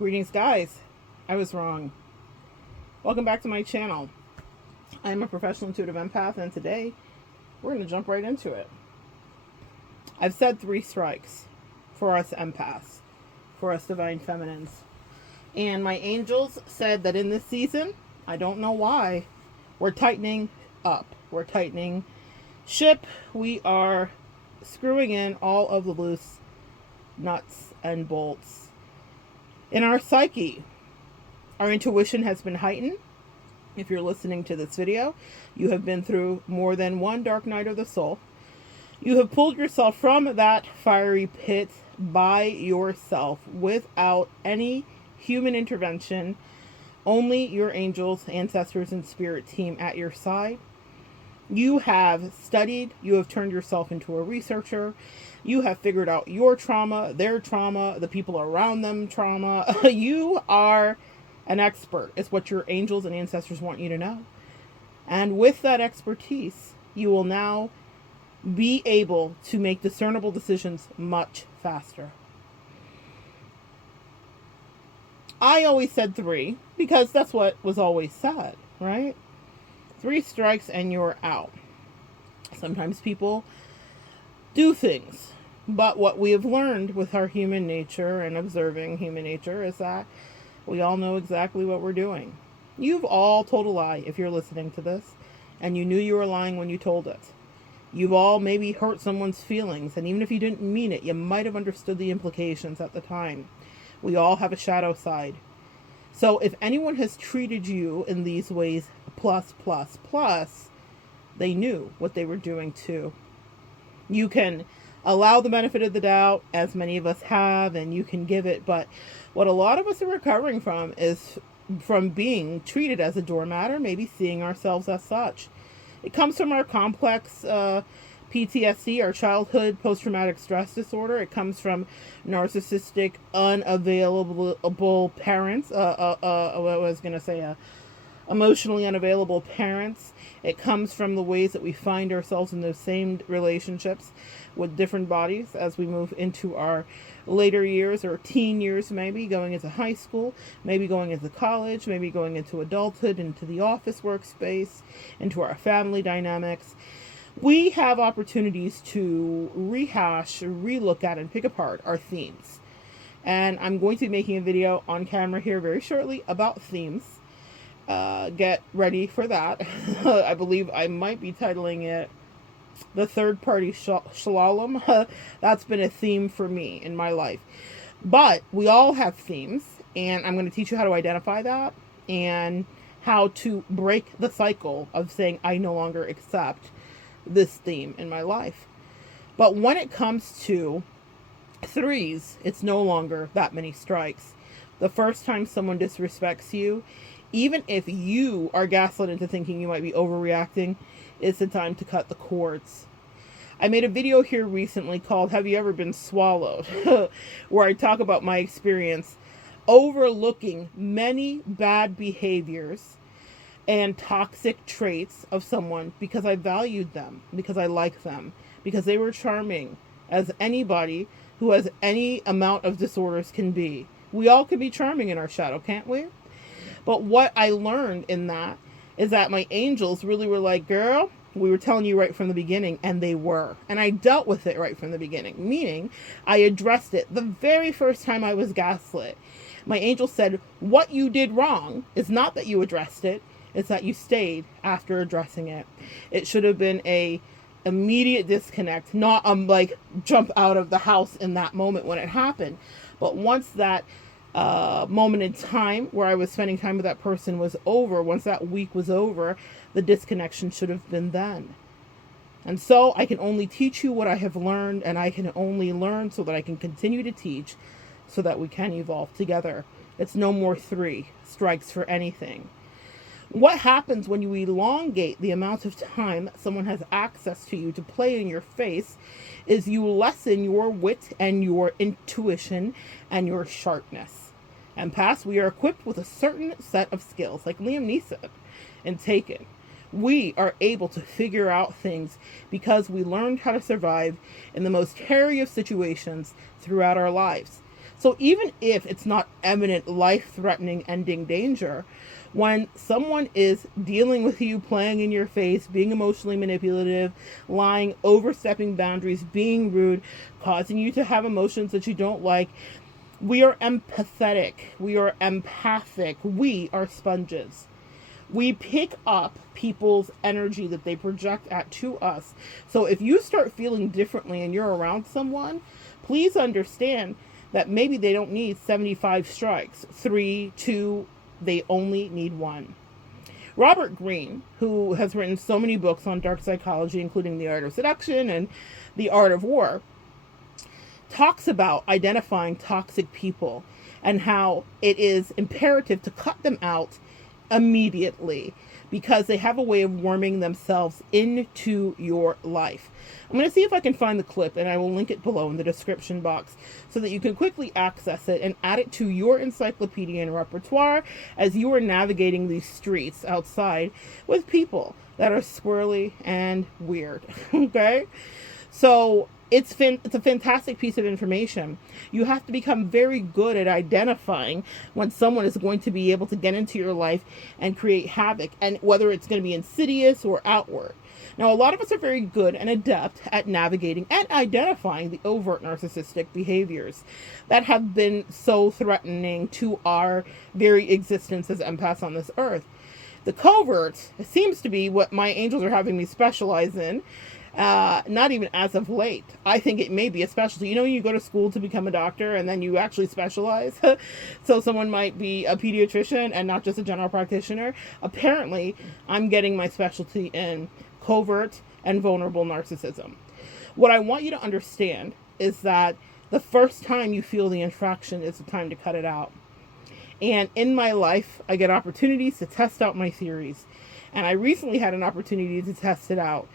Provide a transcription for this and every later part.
Greetings, guys. I was wrong. Welcome back to my channel. I am a professional intuitive empath, and today we're going to jump right into it. I've said 3 strikes for us empaths, for us divine feminines. And my angels said that in this season, I don't know why, we're tightening up. We're tightening ship. We are screwing in all of the loose nuts and bolts. In our psyche, our intuition has been heightened. If you're listening to this video, you have been through more than one dark night of the soul. You have pulled yourself from that fiery pit by yourself without any human intervention, only your angels, ancestors, and spirit team at your side. You have studied, you have turned yourself into a researcher, you have figured out your trauma, their trauma, the people around them trauma. You are an expert. It's what your angels and ancestors want you to know. And with that expertise, you will now be able to make discernible decisions much faster. I always said 3 because that's what was always said, right? 3 strikes and you're out. Sometimes people do things, but what we have learned with our human nature and observing human nature is that we all know exactly what we're doing. You've all told a lie if you're listening to this, and you knew you were lying when you told it. You've all maybe hurt someone's feelings, and even if you didn't mean it, you might have understood the implications at the time. We all have a shadow side. So if anyone has treated you in these ways, plus, they knew what they were doing too. You can allow the benefit of the doubt, as many of us have, and you can give it, but what a lot of us are recovering from is from being treated as a doormat, or maybe seeing ourselves as such. It comes from our complex PTSD, our childhood post-traumatic stress disorder. It comes from narcissistic, unavailable parents. Emotionally unavailable parents. It comes from the ways that we find ourselves in those same relationships with different bodies as we move into our later years, or teen years, maybe going into high school, maybe going into college, maybe going into adulthood, into the office workspace, into our family dynamics. We have opportunities to rehash, relook at, and pick apart our themes. And I'm going to be making a video on camera here very shortly about themes. Get ready for that. I believe I might be titling it The Third Party Shalom. That's been a theme for me in my life. But we all have themes, and I'm going to teach you how to identify that and how to break the cycle of saying, I no longer accept this theme in my life. But when it comes to 3s, it's no longer that many strikes. The first time someone disrespects you, even if you are gaslit into thinking you might be overreacting, it's the time to cut the cords. I made a video here recently called Have You Ever Been Swallowed? Where I talk about my experience overlooking many bad behaviors and toxic traits of someone because I valued them, because I liked them, because they were charming as anybody who has any amount of disorders can be. We all can be charming in our shadow, can't we? But what I learned in that is that my angels really were like, girl, we were telling you right from the beginning, and they were. And I dealt with it right from the beginning, meaning I addressed it the very first time I was gaslit. My angel said, what you did wrong is not that you addressed it, it's that you stayed after addressing it. It should have been a immediate disconnect, not like jump out of the house in that moment when it happened. But once that moment in time where I was spending time with that person was over, once that week was over, the disconnection should have been then. And so I can only teach you what I have learned, and I can only learn so that I can continue to teach so that we can evolve together. It's no more 3 strikes for anything. What happens when you elongate the amount of time that someone has access to you to play in your face is you lessen your wit and your intuition and your sharpness. Empaths, we are equipped with a certain set of skills, like Liam Neeson in Taken. We are able to figure out things because we learned how to survive in the most hairy of situations throughout our lives. So even if it's not imminent, life-threatening, ending danger, when someone is dealing with you, playing in your face, being emotionally manipulative, lying, overstepping boundaries, being rude, causing you to have emotions that you don't like, we are empathetic. We are empathic. We are sponges. We pick up people's energy that they project at to us. So if you start feeling differently and you're around someone, please understand that maybe they don't need 75 strikes, 3, 2, they only need 1. Robert Greene, who has written so many books on dark psychology, including The Art of Seduction and The Art of War, talks about identifying toxic people and how it is imperative to cut them out immediately because they have a way of worming themselves into your life. I'm going to see if I can find the clip, and I will link it below in the description box so that you can quickly access it and add it to your encyclopedia and repertoire as you are navigating these streets outside with people that are squirrely and weird. Okay? So it's a fantastic piece of information. You have to become very good at identifying when someone is going to be able to get into your life and create havoc, and whether it's going to be insidious or outward. Now, a lot of us are very good and adept at navigating and identifying the overt narcissistic behaviors that have been so threatening to our very existence as empaths on this earth. The covert seems to be what my angels are having me specialize in. Not even as of late. I think it may be a specialty. You know, you go to school to become a doctor and then you actually specialize. So someone might be a pediatrician and not just a general practitioner. Apparently, I'm getting my specialty in covert and vulnerable narcissism. What I want you to understand is that the first time you feel the infraction is the time to cut it out. And in my life, I get opportunities to test out my theories. And I recently had an opportunity to test it out.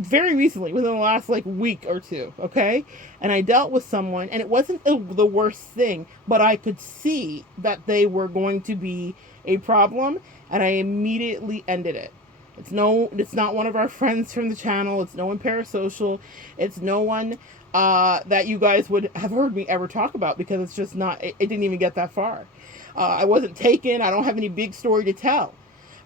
Very recently, within the last week or two, okay? And I dealt with someone, and it wasn't the worst thing, but I could see that they were going to be a problem, and I immediately ended it. It's not one of our friends from the channel. It's no one parasocial. It's no one that you guys would have heard me ever talk about, because it's just not, it didn't even get that far. I wasn't taken. I don't have any big story to tell.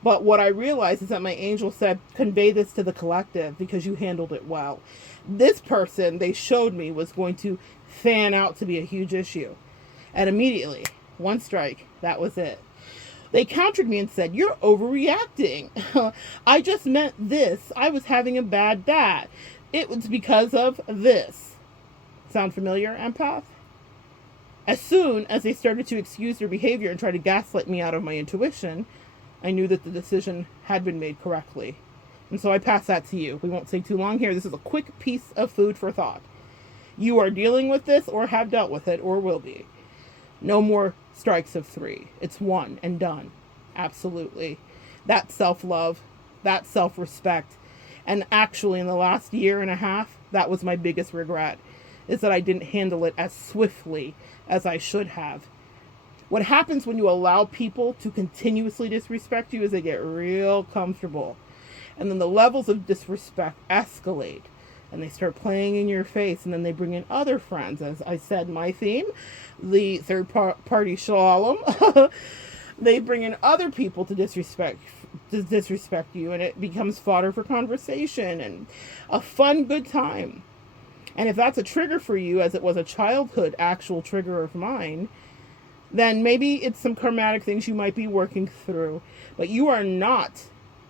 But what I realized is that my angel said, convey this to the collective because you handled it well. This person they showed me was going to fan out to be a huge issue. And immediately, 1 strike, that was it. They countered me and said, you're overreacting. I just meant this. I was having a bad that. It was because of this. Sound familiar, empath? As soon as they started to excuse their behavior and try to gaslight me out of my intuition, I knew that the decision had been made correctly. And so I pass that to you. We won't stay too long here. This is a quick piece of food for thought. You are dealing with this or have dealt with it or will be. No more strikes of 3. It's 1 and done. Absolutely. That self-love, that self-respect. And actually, in the last year and a half, that was my biggest regret, is that I didn't handle it as swiftly as I should have. What happens when you allow people to continuously disrespect you is they get real comfortable. And then the levels of disrespect escalate. And they start playing in your face. And then they bring in other friends. As I said, my theme, the third party shalom. They bring in other people to disrespect you. And it becomes fodder for conversation and a fun, good time. And if that's a trigger for you, as it was a childhood actual trigger of mine, then maybe it's some karmatic things you might be working through. But you are not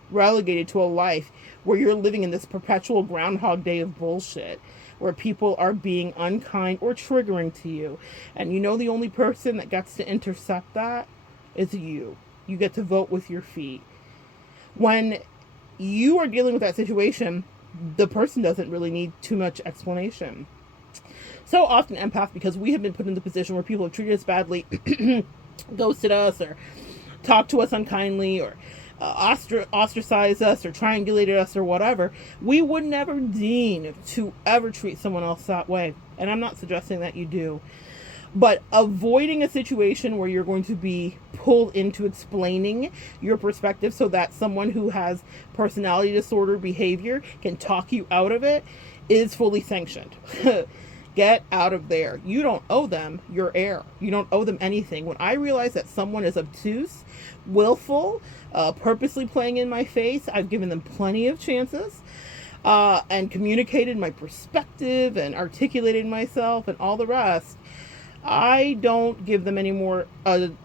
relegated to a life where you're living in this perpetual Groundhog Day of bullshit, where people are being unkind or triggering to you. And you know the only person that gets to intercept that is you. You get to vote with your feet. When you are dealing with that situation, the person doesn't really need too much explanation. So often empath, because we have been put in the position where people have treated us badly, ghosted us, or talked to us unkindly, or ostracized us, or triangulated us, or whatever, we would never deign to ever treat someone else that way. And I'm not suggesting that you do. But avoiding a situation where you're going to be pulled into explaining your perspective so that someone who has personality disorder behavior can talk you out of it is fully sanctioned. Get out of there. You don't owe them your air. You don't owe them anything. When I realize that someone is obtuse, willful, purposely playing in my face, I've given them plenty of chances, and communicated my perspective and articulated myself and all the rest. I don't give them any more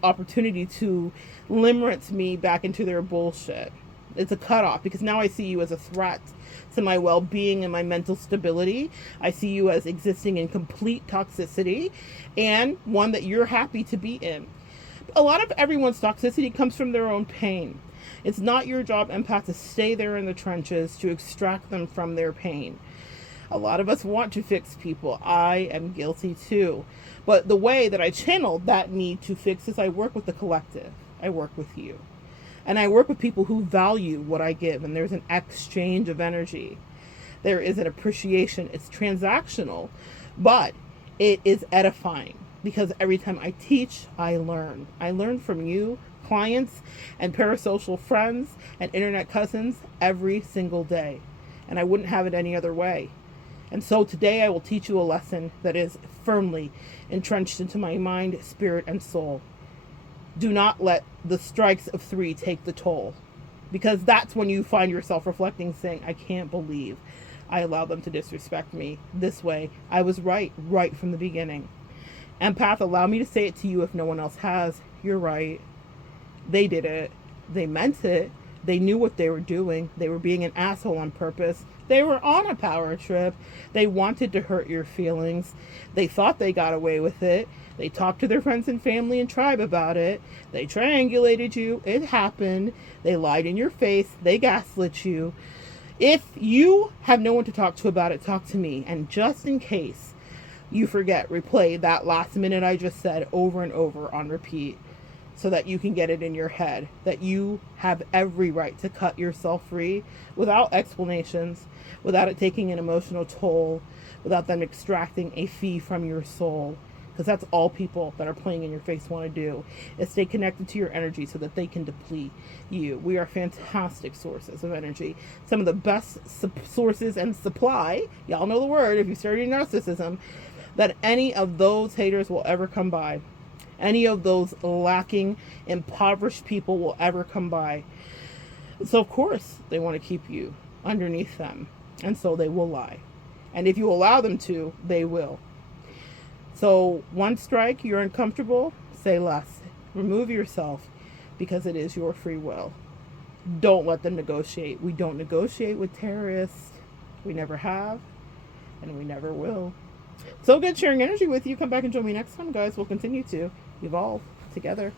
opportunity to limerence me back into their bullshit. It's a cutoff, because now I see you as a threat to my well-being and my mental stability. I see you as existing in complete toxicity, and one that you're happy to be in. A lot of everyone's toxicity comes from their own pain. It's not your job, empath, to stay there in the trenches to extract them from their pain. A lot of us want to fix people. I am guilty too. But the way that I channel that need to fix is I work with the collective. I work with you. And I work with people who value what I give. And there's an exchange of energy. There is an appreciation. It's transactional, but it is edifying. Because every time I teach, I learn. I learn from you, clients, and parasocial friends, and internet cousins every single day. And I wouldn't have it any other way. And so today I will teach you a lesson that is firmly entrenched into my mind, spirit, and soul. Do not let the strikes of 3 take the toll. Because that's when you find yourself reflecting, saying, I can't believe I allowed them to disrespect me this way. I was right from the beginning. Empath, allow me to say it to you if no one else has. You're right. They did it. They meant it. They knew what they were doing. They were being an asshole on purpose. They were on a power trip. They wanted to hurt your feelings. They thought they got away with it. They talked to their friends and family and tribe about it. They triangulated you. It happened. They lied in your face. They gaslit you. If you have no one to talk to about it, talk to me. And just in case you forget, replay that last minute I just said over and over on repeat, so that you can get it in your head that you have every right to cut yourself free without explanations, without it taking an emotional toll, without them extracting a fee from your soul. Because that's all people that are playing in your face want to do, is stay connected to your energy so that they can deplete you. We are fantastic sources of energy. Some of the best sources and supply, y'all know the word if you study narcissism, that any of those haters will ever come by. Any of those lacking, impoverished people will ever come by. So of course they want to keep you underneath them. And so they will lie. And if you allow them to, they will. So one strike, you're uncomfortable, say less. Remove yourself, because it is your free will. Don't let them negotiate. We don't negotiate with terrorists. We never have, and we never will. So good sharing energy with you. Come back and join me next time, guys. We'll continue to evolve together.